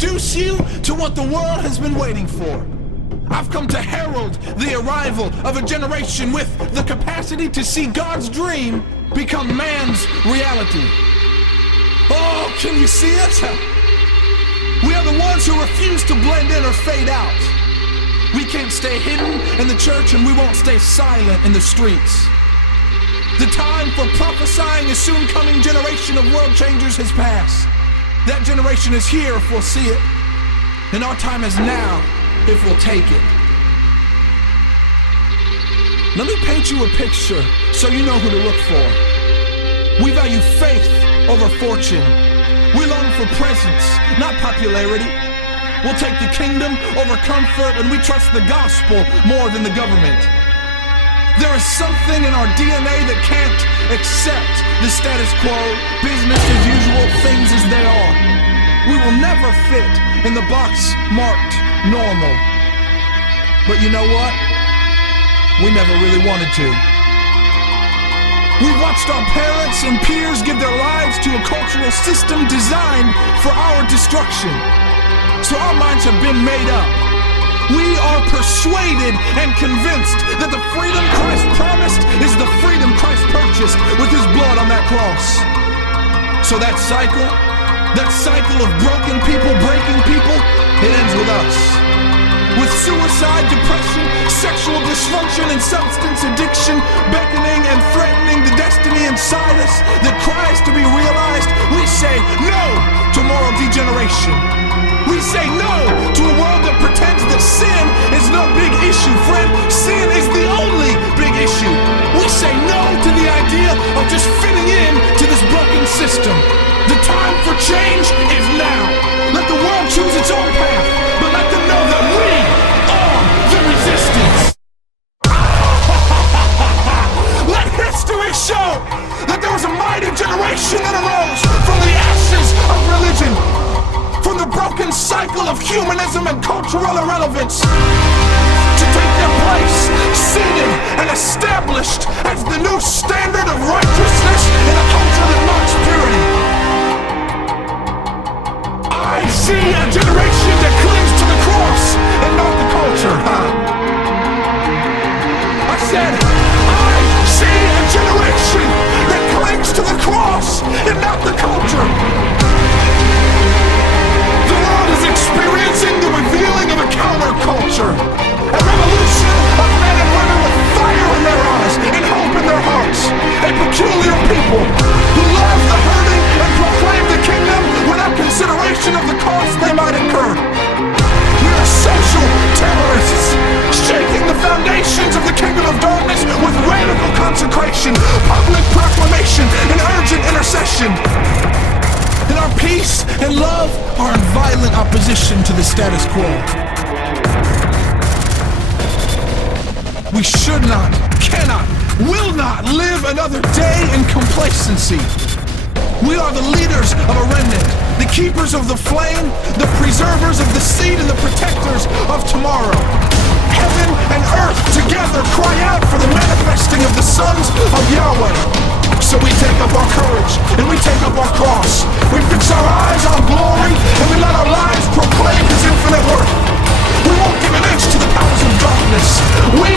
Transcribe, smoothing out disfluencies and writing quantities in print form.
introduce you to what the world has been waiting for. I've come to herald the arrival of a generation with the capacity to see God's dream become man's reality. Oh, can you see it? We are the ones who refuse to blend in or fade out. We can't stay hidden in the church, and we won't stay silent in the streets. The time for prophesying a soon coming generation of world changers has passed. That generation is here if we'll see it, and our time is now if we'll take it. Let me paint you a picture so you know who to look for. We value faith over fortune. We long for presence, not popularity. We'll take the kingdom over comfort, and we trust the gospel more than the government. There is something in our DNA that can't accept the status quo, business as usual, things as they are. We will never fit in the box marked normal. But you know what? We never really wanted to. We've watched our parents and peers give their lives to a cultural system designed for our destruction. So our minds have been made up. We are persuaded and convinced that the freedom Christ promised is the freedom Christ purchased with his blood on that cross. So that cycle of broken people breaking people, it ends with us. With suicide, depression, sexual dysfunction, and substance addiction beckoning and threatening the destiny inside us that cries to be realized, we say no to moral degeneration. We say no to a world that pretends that sin is no big issue, friend. Sin is the only big issue. We say no to the idea of just fitting in to this broken system. The time for change is now. Let the world choose its own path, but let them know that we are the resistance. Let history show that there was a mighty generation that arose from the ashes of religion, from the broken cycle of humanism and cultural irrelevance, to take their place, seated and established as the new standard of righteousness in a culture that mocks purity. I see a generation that clings to the cross and not the culture. I said, I see a generation that clings to the cross and not the culture. The world is experiencing the revealing of a counterculture, a revolution of men and women with fire in their eyes and hope in their hearts, a peculiar people who love the hurting and proclaim the kingdom without consideration of the cost they might incur. We are social terrorists, shaking the foundations of the kingdom of darkness with radical consecration, public proclamation, and urgent intercession. And our peace and love are in violent opposition to the status quo. We should not, cannot, will not live another day in complacency. We are the leaders of a remnant, the keepers of the flame, the preservers of the seed, and the protectors of tomorrow. Heaven and earth together cry out for the manifesting of the sons of Yahweh. So we take up our courage, and we take up our cross. We fix our eyes on glory, and we let our lives proclaim his infinite worth. We won't give an inch to the powers of darkness. We